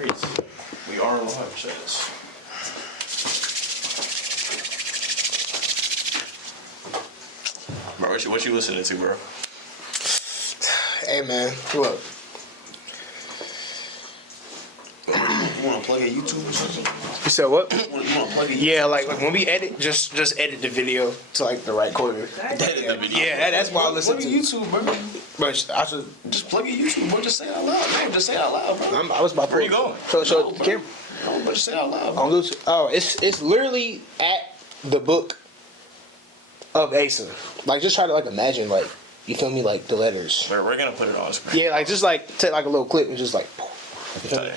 Alright, we are live, Chaz. Bro, what you listening to, bro? Hey, man, look. You want to plug a YouTube or something? You said what? You want to plug a YouTube? Yeah, like when we edit, just edit the video to like the right quarter. Yeah, that's why I listen to YouTube, bro. But I should just plug a YouTube, bro. Just say it out loud, bro. Just say it out loud, bro. I was about to. Where you going? Show the camera. No, but just say it out loud, bro. On YouTube. Oh, it's literally at the book of Asa. Like, just try to like imagine, like, you feel me, like the letters. We're gonna put it on screen. Yeah, like just like take like a little clip and just like.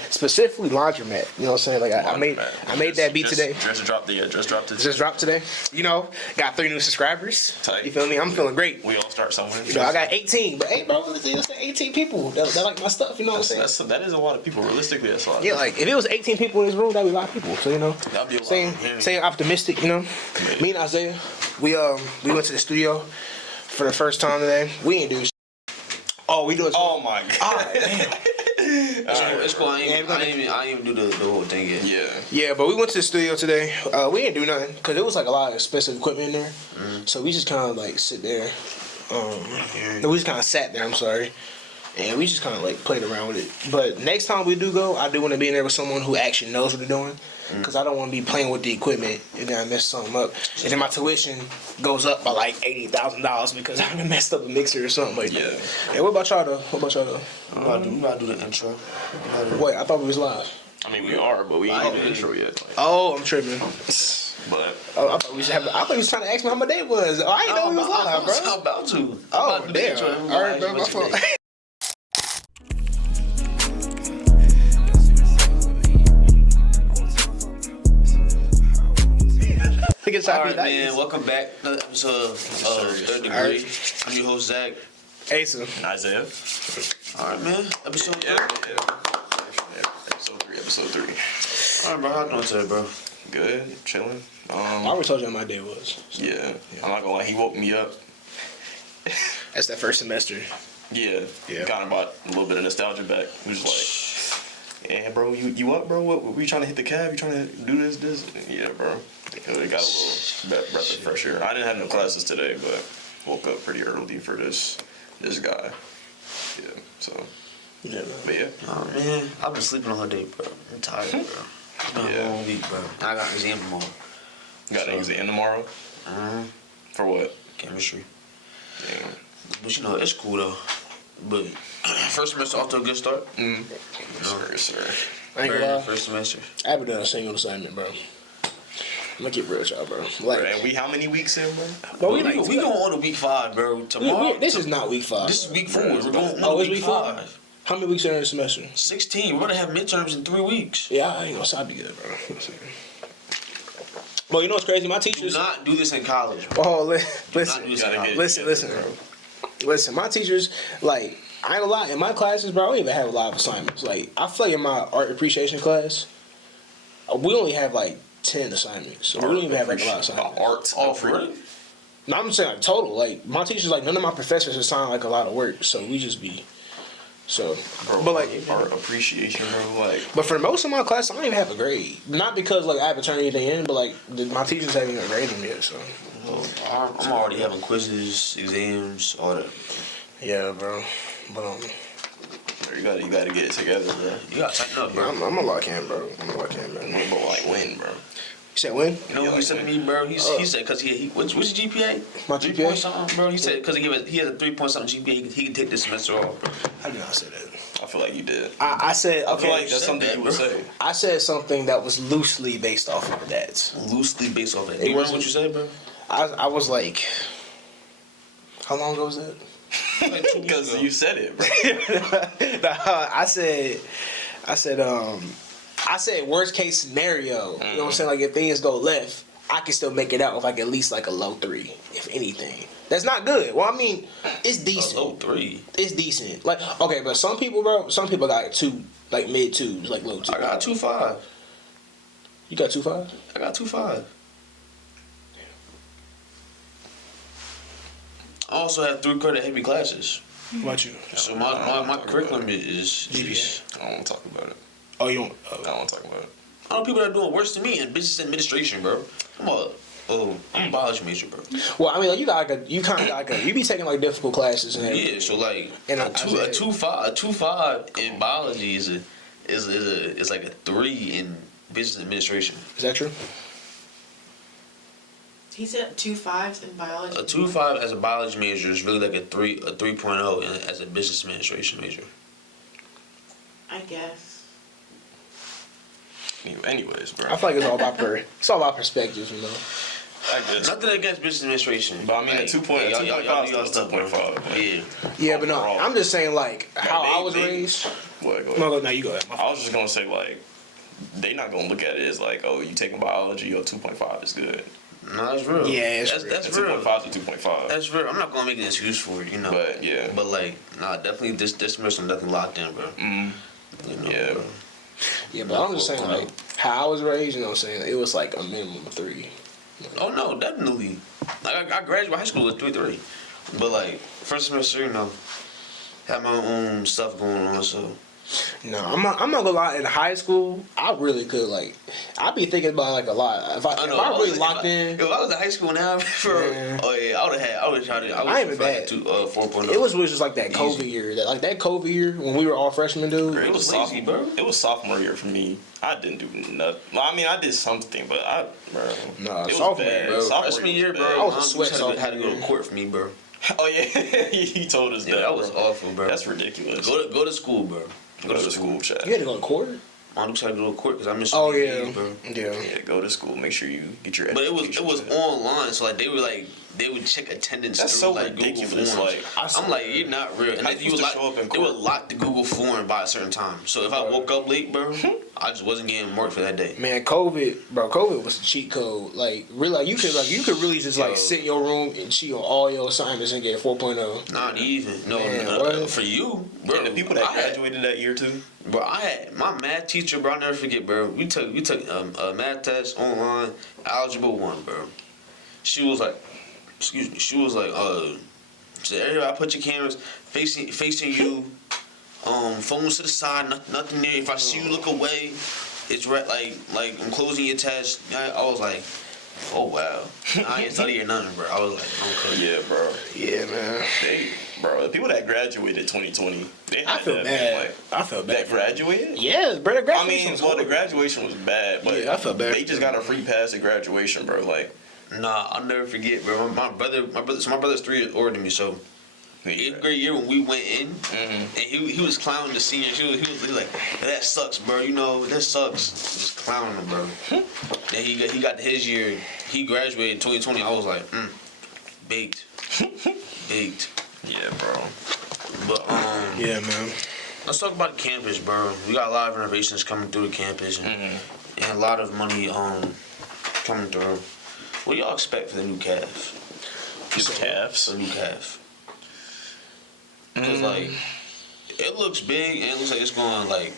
Specifically laundromat, you know what I'm saying? Like I made that beat today. Just dropped today. You know, got 3 new subscribers. Tight. You feel me? I'm feeling great. We all start somewhere. You know, I got 18, but hey, bro, let's say 18 people that like my stuff. You know what I'm saying? That is a lot of people. Realistically, that's a lot. Yeah, like if it was 18 people in this room, that'd be a lot of people. So you know, that'd be a lot. Saying optimistic. You know, me and Isaiah, we went to the studio for the first time today. We ain't do shit. Oh, we do it. Oh my god. Damn. It's cool. I didn't even do the whole thing yet. Yeah, but we went to the studio today. We didn't do nothing because it was like a lot of expensive equipment in there. So we just kind of like sit there. No, we just kind of sat there. I'm sorry, and we just kind of like played around with it. But next time we do go, I do want to be in there with someone who actually knows what they're doing. Because I don't want to be playing with the equipment and then I mess something up. And then my tuition goes up by like $80,000 because I done messed up a mixer or something like that. Hey, what about y'all though? We gotta do the intro. Wait, I thought we was live. I mean, we are, but we ain't do the intro yet. Oh, I'm tripping. But I thought we should have. I thought he was trying to ask me how my day was. Oh, I didn't know we was live, bro. I'm about to. Oh, damn. All right, bro, my fault. Alright, man, welcome back to another episode of Third Degree. I'm your host, Zach. Asa. And Isaiah. Alright, man, episode 3. Episode 3. Alright, bro, how you doing today, bro? Good, chilling. I already told you how my day was. So. Yeah, I'm not gonna lie, he woke me up. That's that first semester. Yeah. Kind of brought a little bit of nostalgia back. He was like, yeah, bro, you up, bro? What were you trying to hit the cab? You trying to do this? Yeah, bro. It got a little breath of fresh air. I didn't have no classes today, but woke up pretty early for this guy. Yeah, so. Yeah, bro. But yeah. Oh, man, I've been sleeping all day, bro. I'm tired, bro. It's been a long week, bro. I got an exam tomorrow. You got an exam tomorrow? For what? Chemistry. Damn. But you know, it's cool though. But first semester off to a good start. Sir. I ain't gonna lie. First semester. I haven't done a single assignment, bro. I'm gonna get real with y'all, bro. Like, and we how many weeks in, bro? But we going on to week 5, bro. Tomorrow. This is not week 5. This is week 4. We're going on to week 5. How many weeks are in the semester? 16. We're gonna have midterms in 3 weeks. Yeah, I ain't gonna. So I'll be good, bro. Well, you know what's crazy? My teachers do not do this in college, bro. Oh, listen, bro. Listen, my teachers, like, I ain't gonna lie, in my classes, bro, I don't even have a lot of assignments. Like, I feel like in my art appreciation class, we only have like 10 assignments. So we don't even have like a lot of assignments. Art for it? No, I'm saying like total. Like, my teachers, like, none of my professors assign like a lot of work. So we just be. So, bro, but like art appreciation, bro, like. But for most of my class, I don't even have a grade. Not because like I haven't turned anything in, but like my teachers haven't even graded me yet. So I'm already having quizzes, exams, all that. Yeah, bro. But you gotta get it together, bro. You gotta tighten up, bro. I'm a lock in, bro. I'm a lock in, man. But like when, bro? You said when? You know what he said to me, bro? He said because what's his GPA? My 3 GPA? point something, bro. He said because he has a 3 point something GPA, he can take this semester off, bro. I did not say that. I feel like you did. I said, okay. I feel like that's something you would say. I said something that was loosely based off of that. Loosely based off of that. Do you remember what you said, bro? I was like, how long ago was that? Because you said it, bro. I said worst case scenario. You know what I'm saying? Like if things go left, I can still make it out with like at least like a low 3, if anything. That's not good. Well, I mean, it's decent. A low 3. It's decent. Like okay, but some people, bro, got 2, like mid 2s, like low 2. I got 2.5. You got 2.5? I got 2.5. I also have 3 credit heavy classes. What about you? So my curriculum is GPA. I don't want to talk about it. Oh, you don't. I don't want to talk about it. I know people that are doing worse than me in business administration, bro. I'm a biology major, bro. Well, I mean, like, you got like you kind of got like you be taking like difficult classes and everything. Yeah, so like And a 2.5 in biology is like a 3 in business administration. Is that true? He said 2.5s in biology. A 2.5 as a biology major is really like a 3.0 as a business administration major. I guess. Anyways, bro. I feel like it's all about perspectives, you know. I guess. Nothing against business administration, But I mean, like, a 2.5 y'all is still 2.5. Yeah. Yeah, but no, Overall. I'm just saying like how I was they- raised. What? Go No, ahead. no, you go ahead. I was just gonna say like, they not gonna look at it as like, oh, you taking biology, your 2.5 is good. No, that's real. Yeah, it's that's A real. 2.5 is a 2.5. That's real. I'm not gonna make an excuse for it, you know. But yeah. But like, nah, definitely this semester I'm definitely locked in, bro. Mm, You know, yeah. bro. Yeah, but I'm just saying like how I was raised. You know, what I'm saying it was like a minimum of 3. Oh no, definitely. Like I graduated high school with 3.3, but like first semester, you know, had my own stuff going on, so. No, I'm not gonna lie. In high school, I really could like. I'd be thinking about it, like a lot. If I really locked in, If I was in high school now, bro, Yeah. oh yeah, I would have tried it. I ain't even bad. 4.0. it was just like that COVID year. That COVID year when we were all freshmen, dude. It was lazy, bro. It was sophomore year for me. I didn't do nothing. Well, I mean, I did something, but bro. Nah, it was sophomore bad. Bro, Sophomore freshman was year, bad. bro, I was a Mom sweat had to go sophomore to year. court for me, bro. Oh yeah, he told us Yeah, that was bro. awful, bro. That's ridiculous. Go to school, bro. Go to school, chat. You had to go to court. Mom decided to go to court because I missed. Oh some yeah, days, bro. yeah. Yeah, go to school. Make sure you get your. But it education, was chat. online, so like they would check attendance That's through so like ridiculous, Google like, Forms. I'm like, you're not real. And I then you used would to show up in they would court. lock the Google form by a certain time. So if I woke up late, bro, I just wasn't getting marked for that day. Man, COVID was a cheat code. Like really, like you could really just like sit in your room and cheat on all your assignments and get 4.0. Not even. No, Man, no, what? for you, bro. And the people that graduated that year too. Bro, I had my math teacher, bro. I'll never forget, bro. We took a math test online, algebra 1, bro. She was like, excuse me. She was like, so everybody put your cameras facing you, phones to the side, nothing there. If I see you look away, it's right. Like I'm closing your test. I was like, oh wow. I ain't study or nothing, bro. I was like, okay. Yeah, bro. Yeah, man. The people that graduated 2020, they had I feel that, bad. Like, I feel bad. that graduated. Yeah, bro. The I graduation mean, was well, the horrible. graduation was bad, but Yeah, I feel bad they for just them. got a free pass at graduation, bro. Like, Nah, I'll never forget, bro. My brother. So my brother's 3 years older than me, so. 8th grade year when we went in, and he was clowning the seniors. He was like, that sucks, bro. You know that sucks. Just clowning him, bro. Then he got to his year. He graduated in 2020. I was like, baked. Yeah, bro. But Yeah, man. let's talk about the campus, bro. We got a lot of renovations coming through the campus, and a lot of money coming through. What do y'all expect for the new calf? Calves. The new calf. Cause like, it looks big and it looks like it's going to like,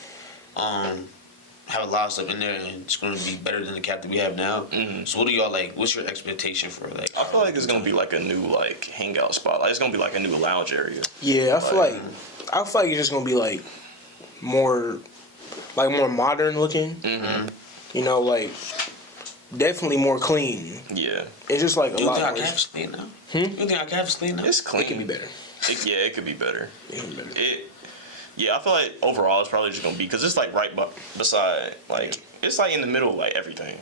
have a lot of stuff in there and it's going to be better than the cap that we have now. So what do y'all like? What's your expectation for like? I feel like it's gonna be like a new like hangout spot. Like it's gonna be like a new lounge area. Yeah, I feel like it's just gonna be like more modern looking. You know, like definitely more clean. Yeah, It's just like a You lot think our more. calf is clean now? You think our calf is clean now? it's clean. It could be better. It could be better. It could be better. Yeah, I feel like overall it's probably just gonna be because it's like right beside like it's like in the middle of like everything.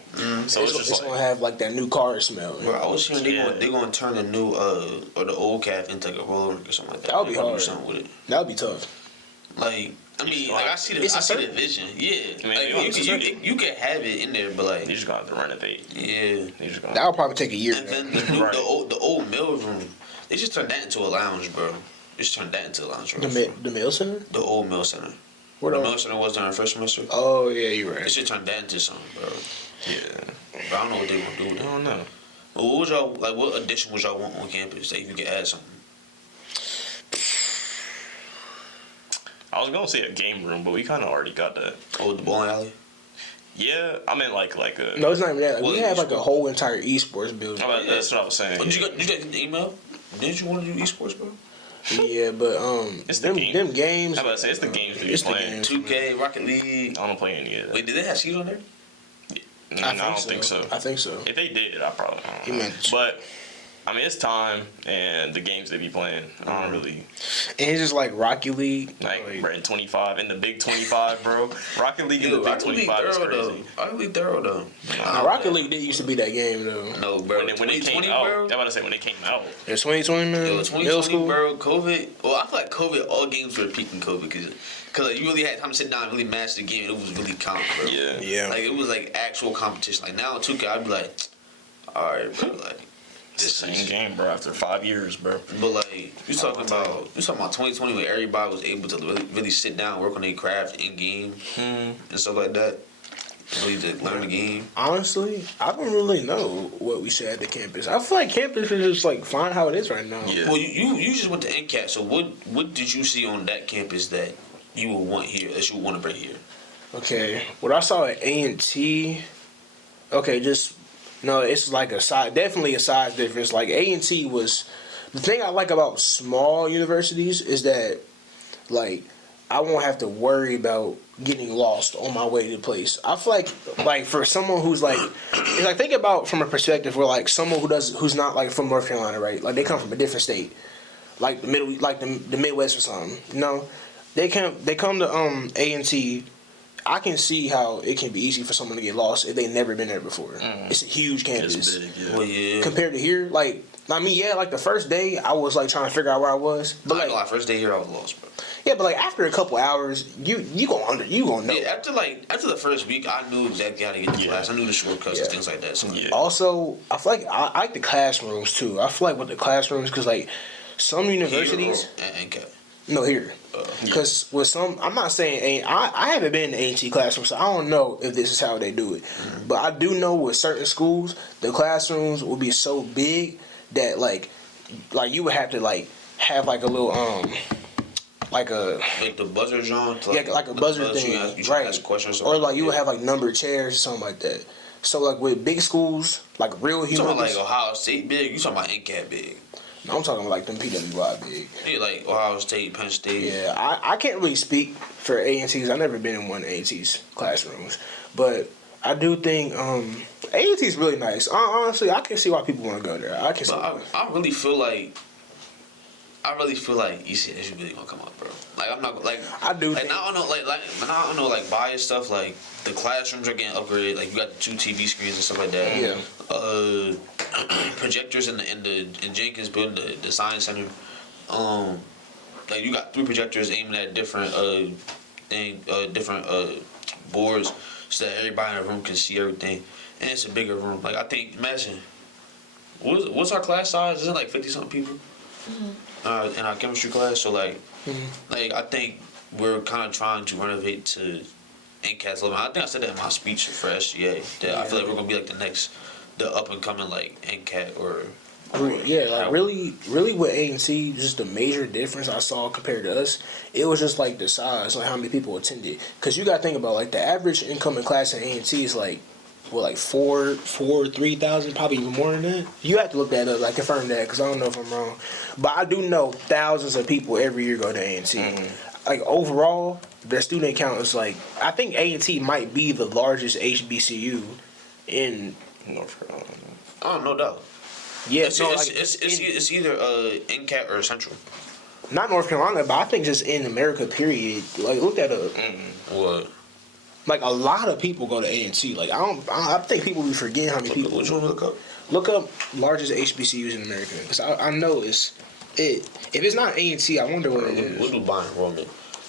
So it's just It's like gonna have like that new car smell. Bro, I was hearing Yeah. they going to turn the new or the old calf into like a roller rink or something like that. That would be They gonna do hard. something with it. That would be tough. Like I mean, like I see the It's a I see the circuit. vision. Yeah, I mean, like, it's a circuit. you can have it in there, but like you just gonna have to renovate. yeah. You just gonna That would probably take a year. And then the, Right. the old mill room, they just turned that into a lounge, bro. They just turned that into a lounge room. The mail center. The old mill center. Where The the- mill center was during the first semester. Oh yeah, you're They right. should turn that into something, bro. yeah. But I don't know what they gonna do with I it. don't know. But what would y'all like? What addition would y'all want on campus? Like if you could add something. I was gonna say a game room, but we kind of already got that. Oh, the bowling alley. Yeah, I meant like a. No, it's not even that. Like, Well, we have like a esports. whole entire esports building. That's what I was saying. Oh, did you guys get the email? Didn't you want to do esports, bro? Yeah, but It's the them game. them games. I'm about to say it's the games that you It's the playing. games. 2K, Rocket League. I don't play any of that. Wait, did they have Seed on there? I don't think so. I think so. If they did, I probably don't You know. meant- But I mean, it's time and the games they be playing. I don't really And it's just like Rocket League. like bro, in 25 in the big 25, bro. Rocket League in the Yo, big Rocket League 25 is thorough crazy. though. Rocket League thorough though. Nah, Rocket League did used to be that game though. No, bro. When they came 2020, out, bro. I'm about to say when they came out. It's 2020, man. Yo, Middle 2020, school. bro. COVID. Well, I feel like COVID. All games were peaking COVID because like, you really had time to sit down and really master the game. It was really comp, bro. Yeah. Yeah. Like it was like actual competition. Like now in 2K, I'd be like, all right, bro. Like It's this the is. same game, bro. After 5 years, bro. But like you talking about 2020 when everybody was able to really sit down, work on their craft in game and stuff like that. Really to learn the game. Honestly, I don't really know what we should add to campus. I feel like campus is just like fine how it is right now. Yeah. Well, you just went to NCAT. So what did you see on that campus that you would want here? That you would want to bring here? Okay, what I saw at A&T. Okay, just no. It's like definitely a size difference. Like A&T was the thing I like about small universities is that like I won't have to worry about getting lost on my way to the place. I feel like for someone who's like, it's like think about from a perspective where like someone who's not like from North Carolina, right? Like they come from a different state, like the Midwest or something. You know, they come to A&T. I can see how it can be easy for someone to get lost if they've never been there before. It's a huge campus. It's big, yeah. Well, yeah. Compared to here, like I mean, yeah, like the first day I was like trying to figure out where I was, but But like like first day here, I was lost, bro. yeah, but like after a couple hours, you gonna know. Yeah, after the first week, I knew exactly how to get to class. I knew the shortcuts and things like that. So Yeah. Also, I feel like I like the classrooms too. I feel like with the classrooms, because like some universities, and NCAT. no here, because with some, I'm not saying I haven't been in A&T classroom, so I don't know if this is how they do it. But I do know with certain schools, the classrooms will be so big that like you would have to like have like a little like the buzzer, John. like a buzzer thing, You right? ask questions Or like you would have like numbered chairs or something like that. So like with big schools, like real You talking about humans, like Ohio State big? You talking about NCAT big? I'm talking about like them PWI big. Yeah, like Ohio State, Penn State. Yeah, I can't really speak for A&T's. I've never been in one of A&T's classrooms, but I do think A&T's really nice. Honestly, I can see why people want to go there. I can see. But I really feel like ECS you really gonna come up, bro. Like I'm not like I do Like think- now I know now I know like bias stuff. Like the classrooms are getting upgraded. Like you got the 2 TV screens and stuff like that. Yeah. Projectors in Jenkins building the science center. Like you got 3 projectors aiming at different boards so that everybody in the room can see everything, and it's a bigger room. Like I think, imagine, what's our class size? Isn't it like 50 something people? In our chemistry class, so like I think we're kind of trying to renovate to NCAT's level. I think I said that in my speech for SGA that I feel like we're gonna be like the up and coming like NCAT or Yeah, like really with A&T, just the major difference I saw compared to us, it was just like the size, like how many people attended. Cause you gotta think about like the average incoming class in A&T is like, what, like 3,000, probably even more than that. You have to look that up, like confirm that, cause I don't know if I'm wrong. But I do know thousands of people every year go to A&T. Like overall, their student count is like, I think A&T might be the largest HBCU in North Carolina. oh no doubt. Yeah, It's, no, it's, like, it's either NCAT or Central. not North Carolina, but I think just in America, period. Like, look that up. What? Like, a lot of people go to A&T. Like, I think people be forgetting how many people. Which one look up? Look up largest HBCUs in America. Because I know it's. If it's not A&T, I wonder what it is. What do buying enrollment?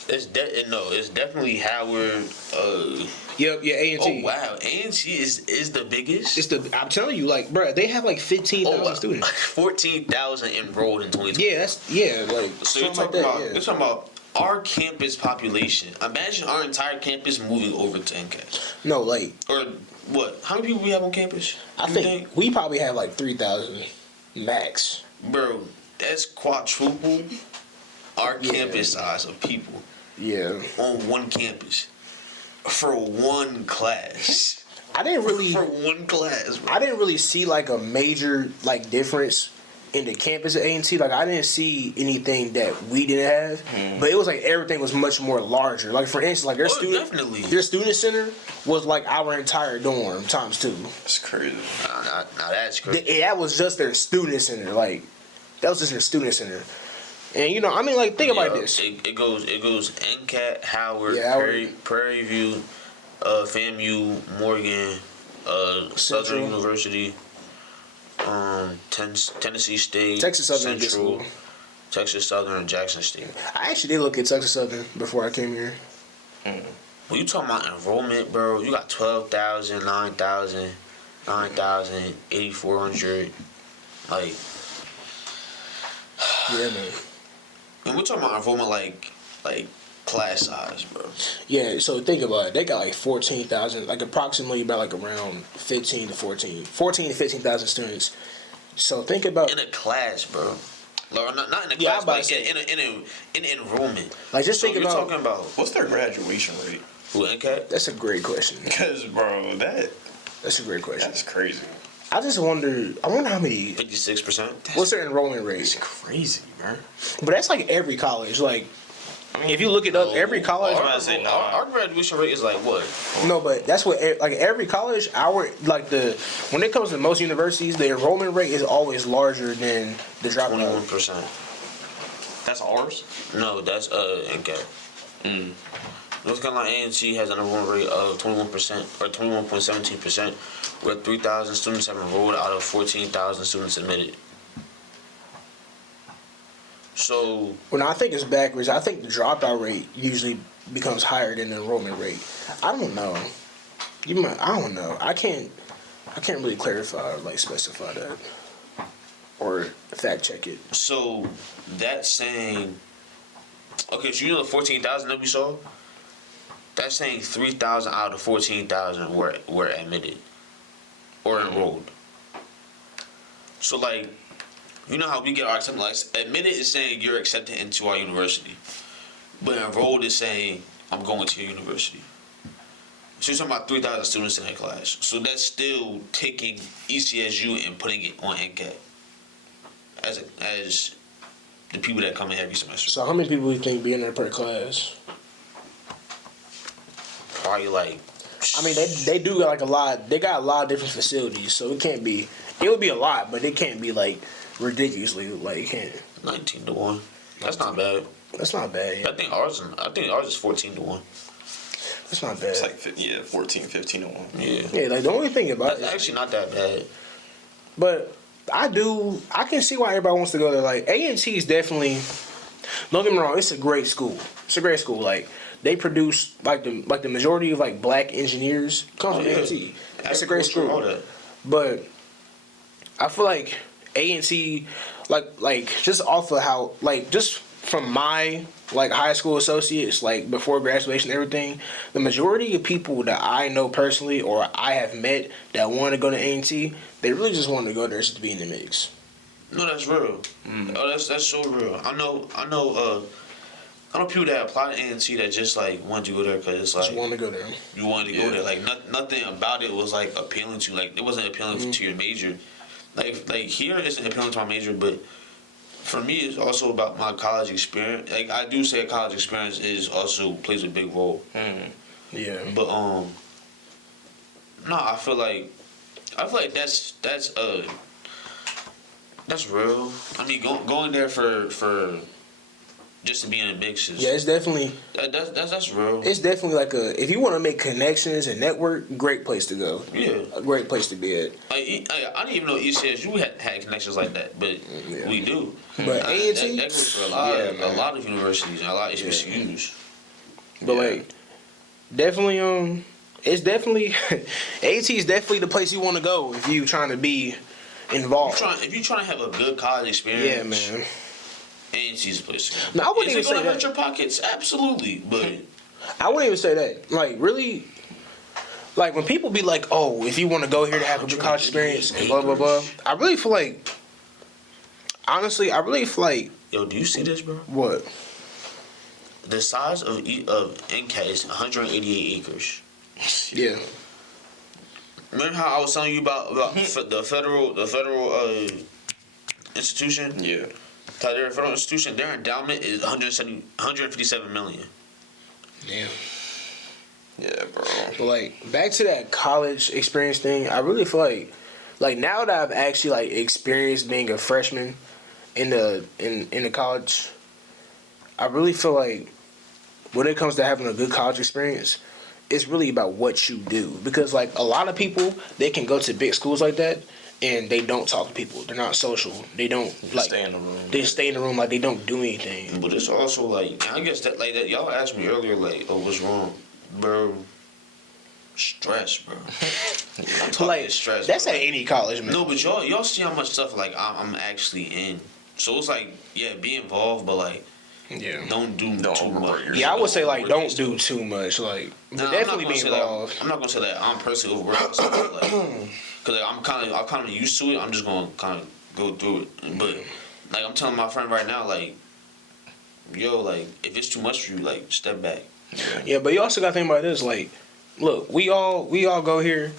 It's definitely Howard. Yep, yeah, A&T. Oh wow, A&T is the biggest. I'm telling you, like, bruh, they have like 15,000 students. 14,000 enrolled in 2020. Yeah, like, So you're something like talking that, about yeah. you're talking about our campus population. Imagine our entire campus moving over to NCAT. No, like, Or what? How many people we have on campus? I You think we probably have like 3,000 max. Bro, that's quadruple our Yeah. campus size of people Yeah. on one campus for one class. I didn't really. For one class, bro. I didn't really see like a major like difference in the campus at A&T, like I didn't see anything that we didn't have, but it was like everything was much more larger. Like for instance, like definitely. their student center was like our entire dorm times 2. That's crazy. Nah, that's crazy. That was just their student center. Like that was just their student center. And you know, I mean, like think about this. It goes NCAT, Howard, Yeah, Prairie View, FAMU, Morgan, Southern Central. University, Tennessee State, Texas Southern Central, school. Texas Southern, and Jackson State. I actually did look at Texas Southern before I came here. When you talking about enrollment, bro, you got 12,000, 9,000, 9,000, 8,400. Like, Yeah, man. when we're talking about enrollment, like class size, bro. Yeah, so think about it. They got like 14,000, like approximately about like around 14 to 15,000 students. So think about In a class, bro. Or not in a Yeah, I'm class, about but to say. in enrollment. Like, just So think you're about- talking about What's their graduation rate? who, NCAT? that's a great question. Because, bro, That's a great question. that's crazy. I just wonder. I wonder how many. 56%. What's their enrollment It's rate? crazy, man. But that's like every college. Like, if you look it up, every college. about to say, nah. Our graduation rate is like what? No, but that's what like every college. When it comes to most universities, the enrollment rate is always larger than the dropout. 21%. That's ours? No, that's NCAT. North Carolina A&T has an enrollment rate of 21% or 21.17%, where 3,000 students have enrolled out of 14,000 students admitted. So Well, no, I think it's backwards. I think the dropout rate usually becomes higher than the enrollment rate. I don't know. I don't know. I can't really clarify or like specify that or fact check it. So that's saying, okay, so you know the 14,000 that we saw? That's saying 3,000 out of 14,000 were admitted or enrolled. So like, you know how we get our acceptance? Like, admitted is saying you're accepted into our university, but enrolled is saying I'm going to your university. So you're talking about 3,000 students in that class. So that's still taking ECSU and putting it on NCAT as the people that come in every semester. So how many people do you think be in there per class? Probably like, I mean, they do got like a lot. They got a lot of different facilities, so it can't be. It would be a lot, but it can't be like ridiculously like it can't. 19 to 1. That's not bad. That's not bad. Yeah. I think ours is 14 to 1. That's not bad. It's like 14, 15 to 1. Yeah. Yeah, like the only thing about That's it, actually not that bad. but I can see why everybody wants to go there. Like A&T is definitely. Don't get me wrong, it's a great school. It's a great school. Like they produce like the majority of like black engineers come from A&T. It's a great All school. that. But I feel like A&T, like just off of how like just from my like high school associates, like before graduation and everything, the majority of people that I know personally or I have met that want to go to A&T, they really just want to go there just to be in the mix. No, that's real. Oh, that's so real. I know people that apply to A&T that just like wanted to go there because it's like Just want to go there. you wanted to go there. Like nothing about it was like appealing to you. Like it wasn't appealing to your major. Like here isn't appealing to my major, but for me it's also about my college experience. Like I do say college experience is also plays a big role. Yeah. But no, I feel like that's real. I mean, going there for just to be in the mix is Yeah, it's definitely that's real. it's definitely like if you want to make connections and network, great place to go. Yeah. A great place to be at. I didn't even know ECSU had connections like that, but Yeah. we do. But A&T, that goes for a lot of universities and a lot of HBCUs. But like, definitely, it's definitely AT is definitely the place you want to go if you trying to be involved. If you're trying to have a good college experience, Yeah, man. A&T's the place to go. No, I wouldn't Is even it gonna say hurt that. your pockets? Absolutely, but I wouldn't even say that. Like, really, like when people be like, "Oh, if you want to go here to have a good college experience," and blah blah blah. I really feel like, honestly, yo, do you see this, bro? what? The size of NCAT is 188 acres. Yeah. Remember how I was telling you about the federal institution. Yeah. Cafeteria federal institution. Their endowment is 157 million. Damn. Yeah, bro. But like back to that college experience thing, I really feel like now that I've actually like experienced being a freshman in the college, I really feel like when it comes to having a good college experience, it's really about what you do. Because like a lot of people, they can go to big schools like that and they don't talk to people. They're not social. They don't like Stay in the room. They just stay in the room like they don't do anything. But it's also like, I guess that like that y'all asked me earlier, like, oh, what's wrong, bro? Stress, bro. I'm talking Like stress. that's bro. at any college, man. No, but y'all see how much stuff like I'm actually in. So it's like, yeah, be involved, but like, Yeah. don't do Don't too overwork much. yourself. Yeah, I would say like overwork don't yourself. do too much. Like Nah, definitely be involved. I'm not gonna say that I'm personally overworking myself, like, cause like, I'm kind of used to it. I'm just gonna kind of go through it. But like I'm telling my friend right now, like, yo, like if it's too much for you, like step back. Yeah, but you also got to think about this. Like, look, we all go here.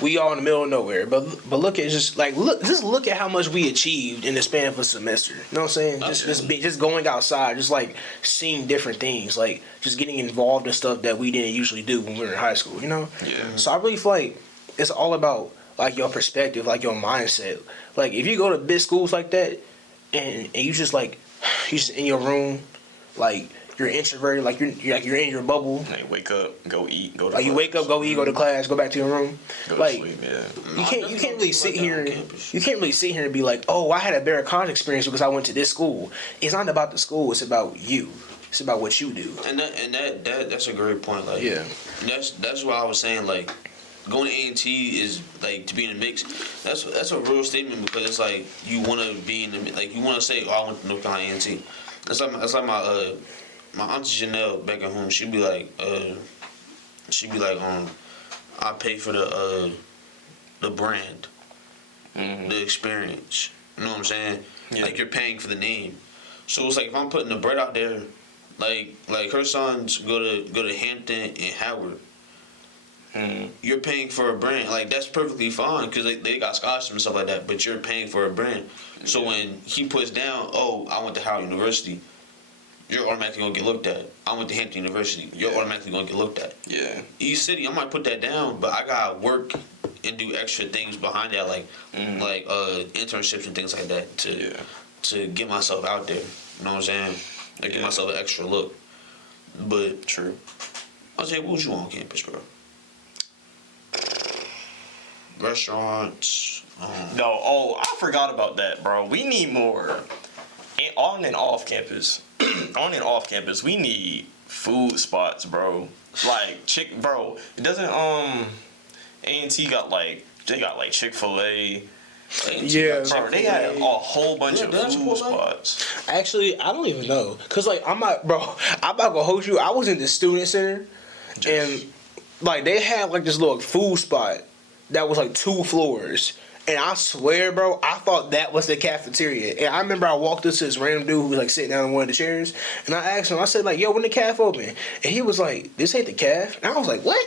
We all in the middle of nowhere. But look at look at how much we achieved in the span of a semester. You know what I'm saying? Just going outside, just like seeing different things, like just getting involved in stuff that we didn't usually do when we were in high school. You know? Yeah. So I really feel like it's all about like your perspective, like your mindset. Like if you go to big schools like that, and you just in your room, like. You're introverted, like you're in your bubble. Like wake up, go eat, go to Like you class. wake up, go eat, go to class, go back to your room. Go to Like sleep, yeah. you can't really sit here. Campus. You can't really sit here and be like, oh, I had a better college experience because I went to this school. It's not about the school. It's about you. It's about what you do. And that's a great point. Like, Yeah. That's why I was saying like, going to A&T is like to be in the mix. That's a real statement because it's like you want to be in the like you want to say, oh, I went to North Carolina A&T. That's like my auntie Janelle back at home. She'd be like, I pay for the brand, the experience. You know what I'm saying? Yeah. Like you're paying for the name. So it's like if I'm putting the bread out there, like her sons go to Hampton and Howard. You're paying for a brand. Like that's perfectly fine because they got scholarships and stuff like that. But you're paying for a brand. So when he puts down, oh, I went to Howard University. You're automatically gonna get looked at. I went to Hampton University. You're automatically gonna get looked at. Yeah. East City, I might put that down, but I gotta work and do extra things behind that, like internships and things like that to get myself out there. You know what I'm saying? Like give myself an extra look. But True. I'll say, what would you want on campus, bro? Restaurants. No, I forgot about that, bro. We need more on and off campus. On and off campus, we need food spots, bro. Like bro. It doesn't A&T got like Chick-fil-A. Yeah. Bro, they had a whole bunch of that's food cool, spots. Actually, I don't even know, cause like I'm not gonna hold you. I was in the student center, and like they had like this little food spot that was like 2 floors. And I swear, bro, I thought that was the cafeteria. And I remember I walked up to this random dude who was like sitting down in one of the chairs. And I asked him, I said, like, yo, when the caf open? And he was like, this ain't the caf. And I was like, what?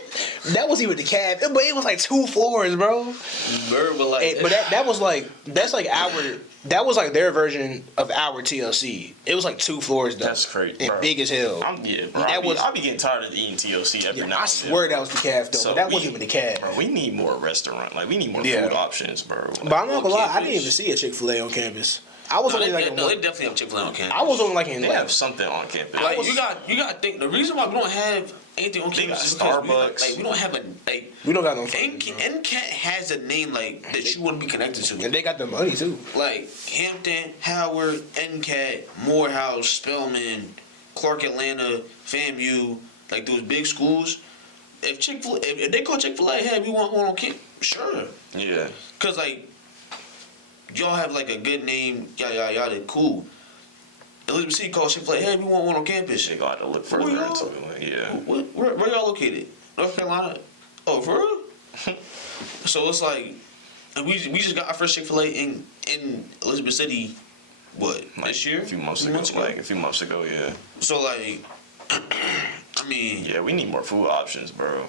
That wasn't even the caf. But it was like 2 floors, bro. But that was like, that was like their version of our TLC. It was like 2 floors though. That's crazy, and bro. big as hell. Bro. I be getting tired of eating TLC every now and then. I swear that was the caf though, but that wasn't even the caf. Bro, we need more restaurant. Like we need more food options, bro. But I'm not gonna lie, I didn't even see a Chick-fil-A on campus. I was only like they definitely have Chick-fil-A on campus. I was only like in They like have something on campus. Like you got to think the reason why we don't have anything on campus is got because Starbucks. we don't have we don't got no NCAT has a name like that you wouldn't be connected to. and they got the money too. Like Hampton, Howard, NCAT, Morehouse, Spelman, Clark Atlanta, FAMU, like those big schools. If they call Chick-fil-A, hey, we want one on campus, sure. Yeah. Cause like y'all have like a good name, yada, cool. Elizabeth C calls Chick-fil-A, hey, we want one on campus. They got to look further into it. Like, yeah. Where y'all located? North Carolina? Oh, for real? So it's like, and we just got our first Chick-fil-A in Elizabeth City, what, Like this year? A few months ago, yeah. So like, I mean, Yeah, we need more food options, bro.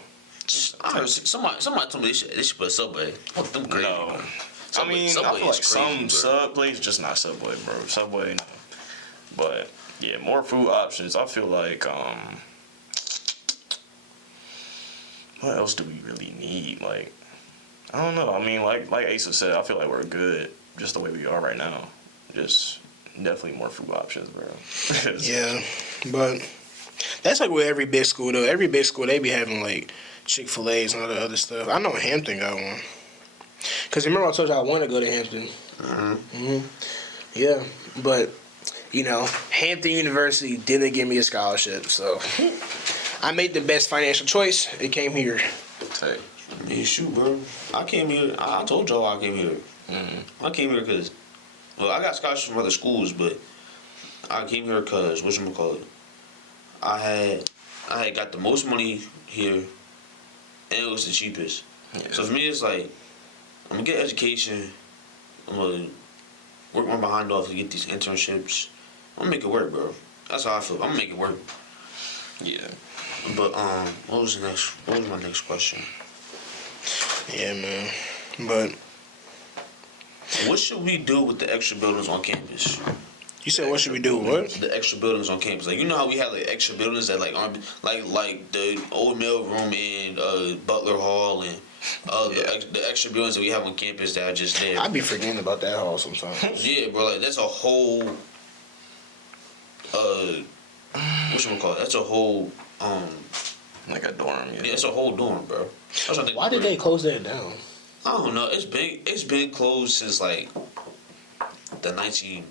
I heard somebody told me they should put a Subway. Fuck them crazy. No. I mean, Subway I feel like is crazy, bro. some sub places just not Subway, bro. Subway, no. But yeah, more food options. I feel like what else do we really need? Like, I don't know. I mean, like Asa said, I feel like we're good just the way we are right now. Just definitely more food options, bro. Yeah, but that's like with every big school though. Every big school they be having like Chick-fil-A's and all the other stuff. I know Hampton got one. Cause remember I told you I want to go to Hampton. Yeah, but you know Hampton University didn't give me a scholarship, so I made the best financial choice. It came here. Hey. I mean, shoot, bro. I came here. I told y'all I came here. I came here because, well, I got scholarships from other schools, but I came here because whatchamacallit, I had got the most money here, and it was the cheapest. Yeah. So for me, it's like I'm gonna get education. I'm gonna work my behind off to get these internships. I'm gonna make it work, bro. That's how I feel. I'm gonna make it work. Yeah. But what was my next question? Yeah, man. But What should we do with the extra buildings on campus? you said what should we do? What? The extra buildings on campus, like you know how we have like extra buildings that like aren't like the old mail room and Butler Hall and the extra buildings that we have on campus that are just there. I be forgetting about that hall sometimes. Yeah, bro, like that's a whole whatchamacallit, that's a whole Like a dorm, yeah, it's a whole dorm, bro. That's what Why did they close that down? I don't know. It's been closed since like the 90s.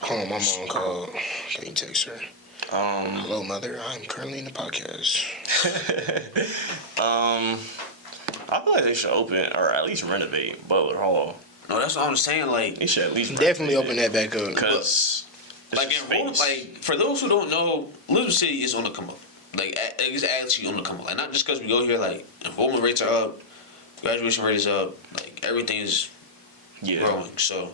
Hold on, my mom called. Can you text her? Hello, mother. I'm currently in the podcast. I feel like they should open or at least renovate Butler Hall. No, that's what I'm saying. Like They should at least Definitely open that back up. because like for those who don't know, Little City is on the come up. Like it's actually on the come up. Like not just because we go here. Like enrollment rates are up, graduation rate is up. Like everything is growing. So,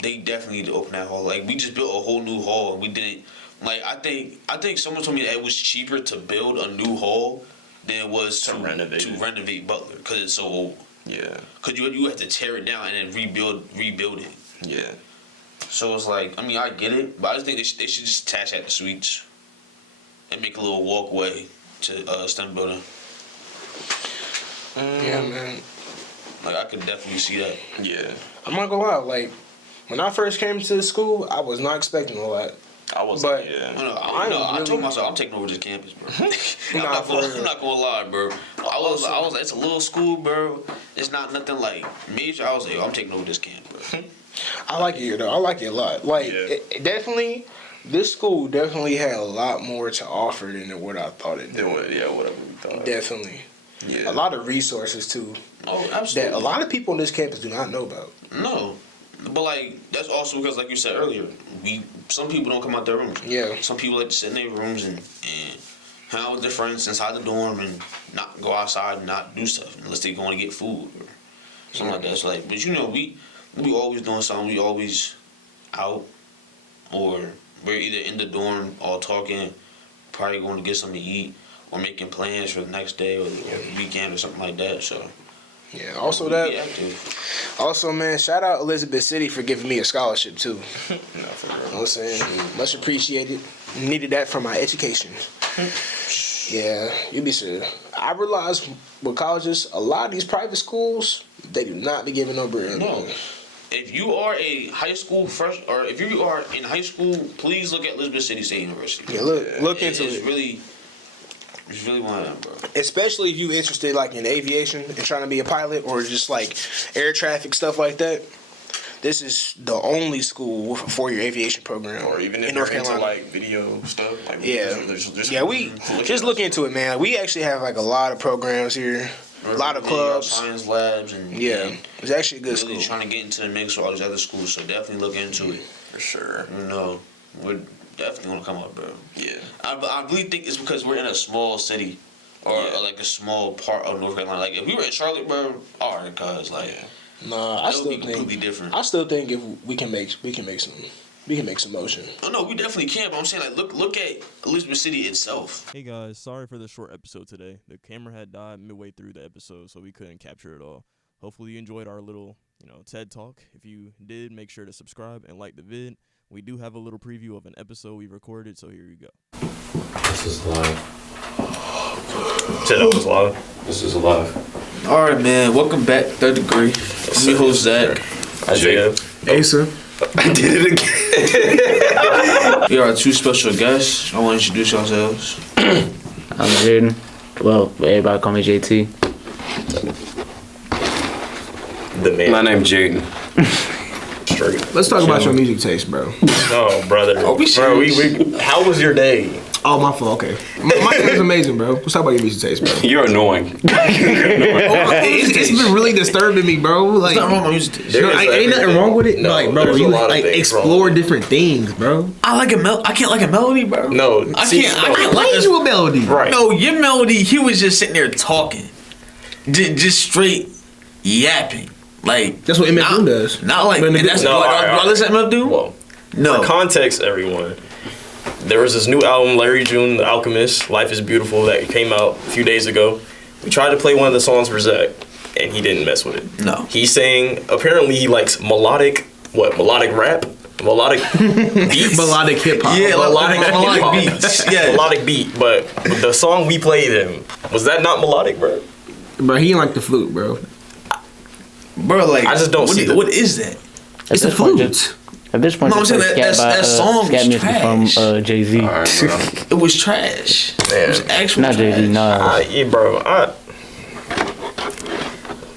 they definitely need to open that hall. Like we just built a whole new hall and we didn't. Like I think someone told me that it was cheaper to build a new hall than it was to renovate Butler because it's so old. Yeah. Because you have to tear it down and then rebuild it. Yeah. So it's like, I mean, I get it, but I just think they should just attach that to suites and make a little walkway to STEM building. Yeah, man. Like, I could definitely see that. Yeah. I'm not gonna lie. Like, when I first came to the school, I was not expecting all that. I was But- I told myself I'm taking over this campus, bro. I'm not gonna lie, bro. I was like, it's a little school, bro. It's not nothing like major. I was like, yo, I'm taking over this campus, bro. I like it here, though. I like it a lot. Like, it definitely, this school definitely had a lot more to offer than what I thought it did. Yeah, whatever we thought. Definitely. Yeah. A lot of resources, too, Oh, absolutely. that a lot of people on this campus do not know about. No, but like that's also because, like you said earlier, some people don't come out their rooms. Yeah. Some people like to sit in their rooms and hang out with their friends inside the dorm and not go outside and not do stuff unless they going to get food or something like that. So like, but you know, we always doing something. We always out or we're either in the dorm all talking, probably going to get something to eat or making plans for the next day or the weekend or something like that. So. Yeah, also we that. be active. Also, man, shout out Elizabeth City for giving me a scholarship, too. No, for You know real. what I'm saying? Much appreciated. Needed that for my education. Yeah, you be sure. I realize with colleges, a lot of these private schools, they do not be giving no bread. No. If you are a high school or if you are in high school, please look at Elizabeth City State University. Yeah, look into It's it. It's really one of them, bro. Especially if you interested like in aviation and trying to be a pilot or just like air traffic stuff like that. This is the only school with a 4-year aviation program. Or even if in you're North into Carolina. like video stuff. Like, Yeah. just We just look into it, man. We actually have like a lot of programs here, a lot of clubs. Science labs and Yeah, it's actually a good really school. trying to get into the mix with all these other schools. So definitely look into it. For sure. You know, we're definitely gonna come up, bro. Yeah. I really think it's because we're in a small city or like a small part of North Carolina. Like if we were in Charlotte, bro, alright, cuz like Nah, I that would still be completely think different. if we can make some. We can make some motion. Oh no, we definitely can. But I'm saying, like, look at Elizabeth City itself. Hey guys, sorry for the short episode today. The camera had died midway through the episode, so we couldn't capture it all. Hopefully you enjoyed our little, TED Talk. If you did, make sure to subscribe and like the vid. We do have a little preview of an episode we recorded, so here we go. This is live. Said that was live. This is live. All right, man. Welcome back, Third Degree. I'm your host, Zach. Isaiah. Asa. I did it again. We are our two special guests. I want to introduce yourselves. I'm Jaden. Well, everybody call me JT. The man. My name's Jaden. Straight. Let's talk about your music taste, bro. No, brother. Are we serious? How was your day? Oh, my fault. Okay. My day is amazing, bro. Let's talk about your music taste, bro. You're annoying. It's been really disturbing me, bro. Like, What's not wrong with my music taste? There is ain't nothing wrong with it. No, like, bro, there's a you lot of like things explore wrong. different things, bro. I can't like a melody, bro. No, I see, can't. no. I can't Why like is this. you a melody? Right. No, your melody. He was just sitting there talking, just straight yapping. Like That's what MF Doom does. Not like But in a and that's good way. do No, I alright. listen to MF Doom? Well, No. for context, everyone, there was this new album, Larry June, The Alchemist, Life is Beautiful, that came out a few days ago. We tried to play one of the songs for Zach, and he didn't mess with it. No. He's saying, apparently he likes melodic rap? Melodic beats? Melodic hip hop. Yeah, Melodic melodic hip-hop. beats. Yeah. Melodic beat, but the song we played him, was that not melodic, bro? Bro, he ain't like the flute, bro. Bro, like I just don't see that. what is that? It's a flute. At this point, No, I'm saying that song scat was music from trash. Jay-Z. Alright, bro. It was trash. Man. It was actual Not trash. Jay-Z, nah. Yeah, bro,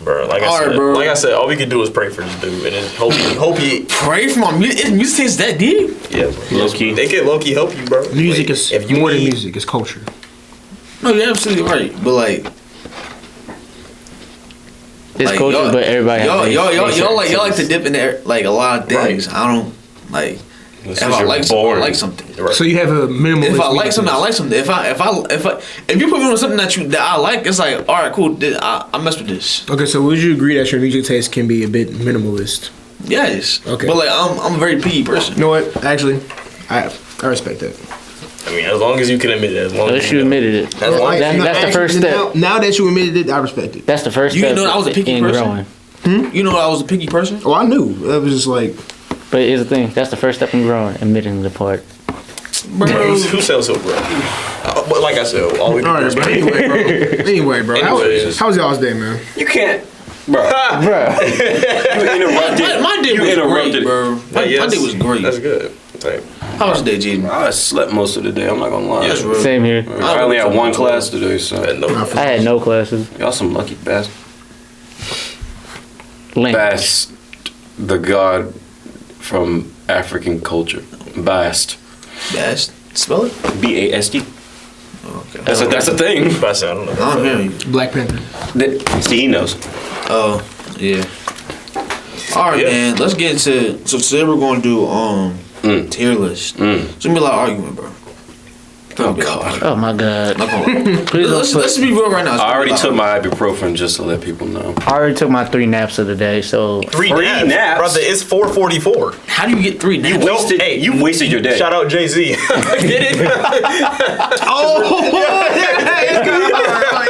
bro, like All I right, said, bro. all we can do is pray for this dude, and then hope he, Pray for my music. His music taste that deep? yeah, Low-key. they can low-key help you, bro. Music Like, is if you more than need- music. It's culture. No, you're absolutely right. But like, It's like, culture, but everybody has y'all like to dip in there like a lot of things. Right. I don't like. This If is I your like something, I boring. like something. Right. So you have a minimalist. If I like music something, I taste. like something. If you put me on something that I like, it's like, all right, cool. I mess with this. Okay, so would you agree that your music taste can be a bit minimalist? Yes. Okay. But like, I'm a very picky person. You know what? Actually, I respect that. I mean, as long as you can admit it, as long Unless as you know. admitted it. As long as That's the first step. Now that you admitted it, I respect it. That's the first You step know I was a picky in person? growing. You know, I was a picky person. Oh, I knew. That was just like, But here's the thing. That's the first step in growing, admitting the part. Bro. who sells so, bro? But like I said, all we all can right, do bro. is pray. Anyway, bro. Anyways. How was y'all's day, man? You can't. Bro. Bruh. You interrupted. My day You was interrupted. great, bro. My day was great. That's good. Like, How was your day, Jaden? I slept most of the day. I'm not gonna lie. Yes, bro. Same here. I only had one class today, so no, I had no classes. y'all some lucky bastards. Link. Bast, the god from African culture. Bast. Bast. Spell it. BASD. Okay. That's a thing. but I said, I don't know. I don't hear you. Black Panther. See, he knows. Oh, yeah. All right, Yeah. man. Let's get into. So today we're going to do tier list. It's gonna be a lot of argument, bro. Oh God. Oh my God. Not gonna lie. Please don't let's put. be real right now. It's I gonna already be a took lot of my ibuprofen just to let people know. I already took my 3 naps of the day, so Three Three naps, naps? brother. It's 4:44. argument. How do you get 3 naps? wasted- you wasted your day. Shout out Jay-Z. Get it? Oh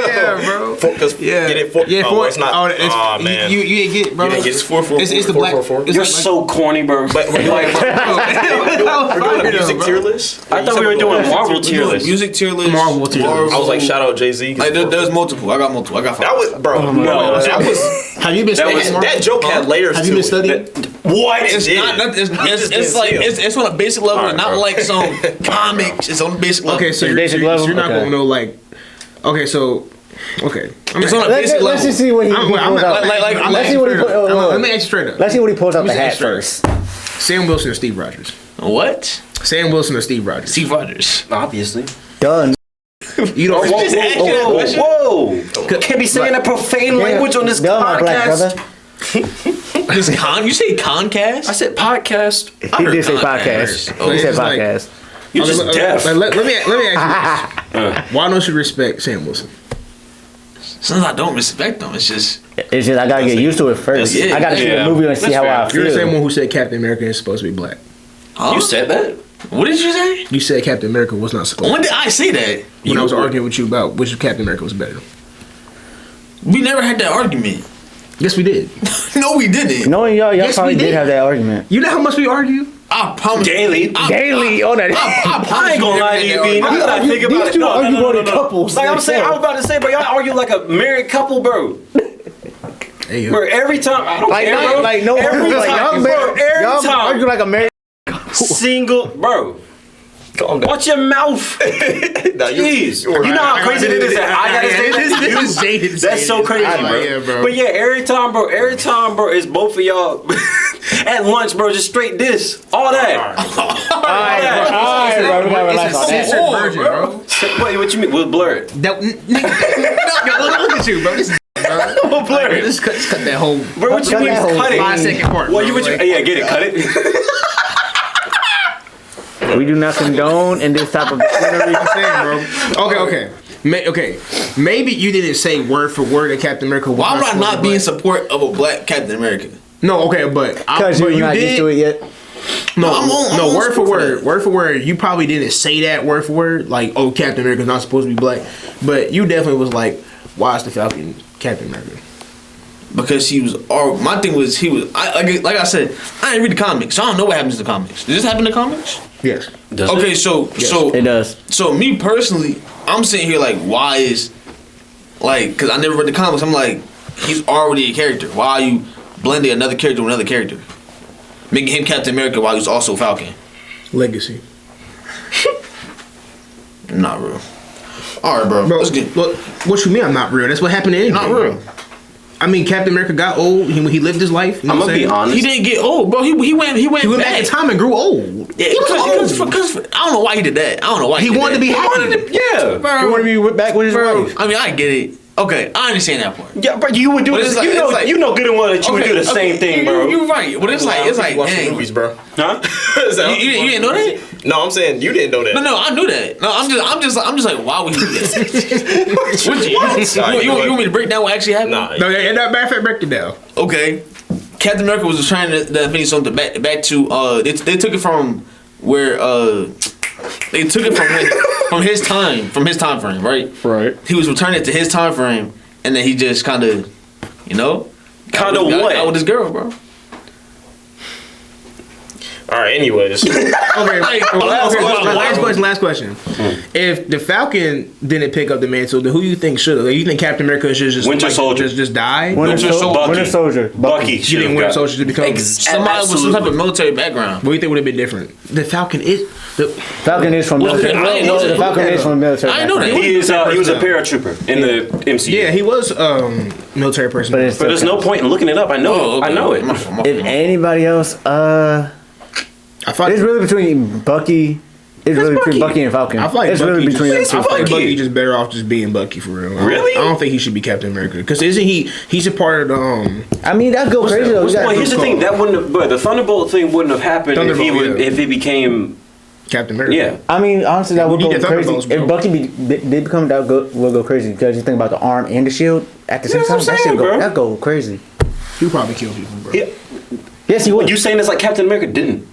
yeah, bro. Because Yeah. get it? Yeah, Oh, it's not. Oh, Aw, man. You didn't get, bro. You didn't get it. 444. It's the black. 444. It's You're like- so corny, bro. But we're doing, we're doing a music tier list. I thought we were doing Marvel tier list. Music tier list. Marvel tier list. I was like, shout out Jay-Z. Like there's multiple. I got multiple. I got 5. That was, bro. No, that was Have you been studying? that joke had layers Have to you been it. studying? What? It's not. It's like it's on a basic level, Alright, not bro. like some comics. It's on a basic level. Okay, so you're, Basic so level? you're not Okay. gonna know like. Okay, so. Okay. It's on a basic level. let's just see what he I'm pulls out. like- Let's see what he put. Let me ask you straight up. Let's see what he pulls out the Let me hat say it first. Sam Wilson or Steve Rogers? What? Sam Wilson or Steve Rogers? Steve Rodgers. Obviously. Done. You don't. Just ask you that question. Whoa! Can't be saying that profane language on this Done, my black podcast. brother. This you say Concast? I said podcast. He heard did say Concast. podcast. Oh, He said it's like- podcast. You're just deaf. Let me ask you this. Why don't you respect Sam Wilson? Sometimes I don't respect them. It's just It's just I gotta get used to it first. Yeah, I gotta see yeah. the movie and see That's how fair. I You're the same feel. one who said Captain America is supposed to be black. Huh? You said that. What did you say? You said Captain America was not supposed. When did I say that? When I was arguing with you about which Captain America was better. We never had that argument. Yes, we did. No, we didn't. Knowing y'all Yes, probably we did did. have that argument. You know how much we argue? I promise. Daily. Daily on that. I ain't gonna lie to you, B. Now that I think about it, These two argue more than couples. Like I was about to say, bro, y'all argue like a married couple, bro. Hey, yo. Bro, every time I don't Like, care, not, bro. like no every like, time, y'all, bro, every y'all time. argue like a married. Single, bro. Calm down. Watch your mouth. Nah, Jeez. You know how crazy it is that I gotta say that? That's so crazy, bro. Yeah, bro. But yeah, every time, bro, it's both of y'all at lunch, bro, just straight this. All that. All right, bro. We gotta relax on It's a that. virgin, bro. Wait, what you mean? We'll blur it. That, nigga, look at you, bro. This is, bro. We'll blur it. Just cut that whole Bro, what you mean? that whole Cut it. 5-second part. Well, bro. you yeah, get it. Cut it. We do not condone in this type of. I'm saying, bro. Okay. Maybe you didn't say word for word that Captain America was. Why would I supposed to not be in black. support of a black Captain America? No, okay, but Because you're not used to it yet. No, I'm on word for support word. that. Word for word. You probably didn't say that word for word. Like, oh, Captain America's not supposed to be black. But you definitely was like, why is the Falcon Captain America? Because he was. Or my thing was he was. Like I said, I didn't read the comics, so I don't know what happens in the comics. Does this happen in the comics? Yes. Okay, so It does. So me personally, I'm sitting here like, why is like, because I never read the comics. I'm like, he's already a character. Why are you blending another character with another character, making him Captain America while he's also Falcon? Legacy. Not real. All right, bro. Bro, Let's get look, what you mean I'm not real? That's what happened to anything. not real. I mean, Captain America got old. He lived his life. You know I'm what gonna be saying? honest. He didn't get old, bro. He went He went back back in time and grew old. Yeah, he was old. because I don't know why he did that. I don't know why He did wanted that. to be happy. Yeah. You want to be back with his wife? I mean, I get it. Okay, I understand that part. Yeah, bro, you would do But this. it's like- it's like- You know good and well that you would do the same thing, bro. You're right, but it's like, Watch the dang. movies, bro. Huh? You didn't know that? No, I'm saying you didn't know that. No, I knew that. No, I'm just like, why would he do that? You want me to break down what actually happened? Nah, No, and that matter of fact, break it down. Okay, Captain America was trying to finish something back to they took it from where they took it from his time frame, right? Right. He was returning to his time frame, and then he just kind of, What? got with his girl, bro. All right. Anyways, Okay, Last last question. If the Falcon didn't pick up the mantle, then who you think should have? Like, you think Captain America should just Winter Soldier. just die? Winter Bucky Soldier. You think should've Winter got- Soldier should become? Somebody with some type of military background. What do you think would have been different? The Falcon is the. Falcon is from military. I didn't know that. The Falcon is from military. I didn't know that. background. He was a paratrooper in the MCU. Yeah, he was military person. But it's But there's no point in looking it up. I know. Oh, okay. I know it. if anybody else, I thought it's really between Bucky. It's really between Bucky and Falcon. I feel like it's Bucky really between just, them I two. feel like Bucky. Bucky just better off just being Bucky for real. Really? I don't think he should be Captain America because isn't he? He's a part of the I mean, that'd go crazy though. what's You got- Well, here's the thing. That wouldn't have. But the Thunderbolt thing wouldn't have happened if he Thunderbolt, would. yeah. If he became. Captain America. Yeah. I mean, honestly, that would We go need the crazy. Thunderbolts, bro. If Bucky did become that, will go crazy because you think about the arm and the shield at the same That's time. what I'm That saying, shit bro. that go crazy. He would probably kill people, bro. Yeah. Yes, he would. You saying this like Captain America didn't?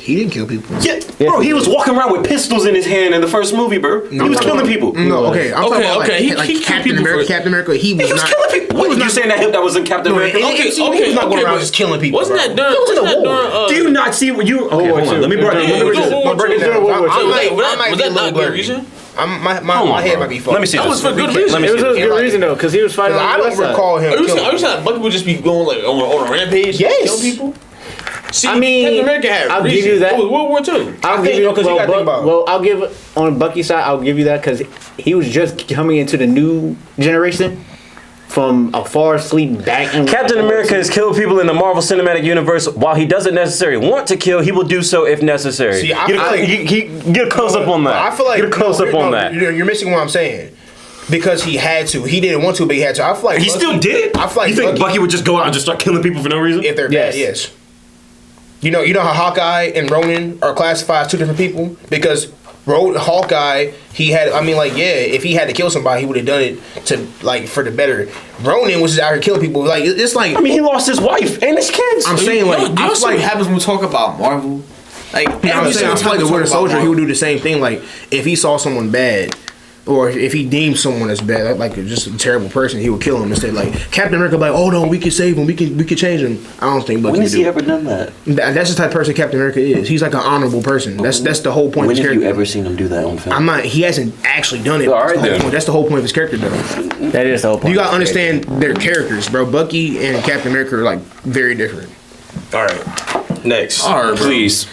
He didn't kill people. Yeah, bro. He was walking around with pistols in his hand in the first movie, bro. He was killing people. No, okay. I'm talking about okay, like he killed Captain people America. for- Captain America. He was He was not. killing people. What, you saying that was in Captain America? he was not going around but just killing people. Wasn't bro. that during? He was in Wasn't a that war. during? Do you not see what you? Okay, hold on. Let me break it. Break it down. I might Was be a that little not good blurry. reason? My head might be fucked. Let me see. That was this. for good reason. Let me It was see. a good reason though, because he was fighting. I on the don't west side. recall him Are you killing. saying Bucky would just be going like on a rampage? Yes. Killing people? See, I mean, Captain America had I'll give reason. you that. It was World War II. I'll think, give you because you gotta think about it. well, I'll give on Bucky's side. I'll give you that because he was just coming into the new generation from a far sleep back. In Captain America has killed people in the Marvel Cinematic Universe. While he doesn't necessarily want to kill, he will do so if necessary. See, I get, feel like- get a close up on that. I feel like get a close up on that. You're missing what I'm saying. Because he had to. He didn't want to, but he had to. I feel like He still did it. I feel like you think Bucky would just go out and just start killing people for no reason? if they're bad, yes. You know how Hawkeye and Ronin are classified as two different people because Hawkeye, he had. I mean, like, yeah, if he had to kill somebody, he would have done it to like for the better. Ronin was just out here killing people. Like it's like. I mean, he lost his wife and his kids. I'm saying like Do you I know feel what like happens when we talk about Marvel? Like, You know what I'm saying? I feel like the Winter Soldier, he would do the same thing. Like, if he saw someone bad, or if he deemed someone as bad, like just a terrible person, he would kill him instead. Like Captain America, like, oh no, we can save him, we can change him. I don't think Bucky When would has do he it. ever done that? That's the type of person Captain America is. He's like an honorable person. That's the whole point When of his have you character. ever seen him do that on film? I'm not. He hasn't actually done it. All right, That's the whole then. point. That's the whole point of his character, though. That is the whole point. You gotta understand their characters, bro. Bucky and Captain America are like very different. All right. Next. All right, please.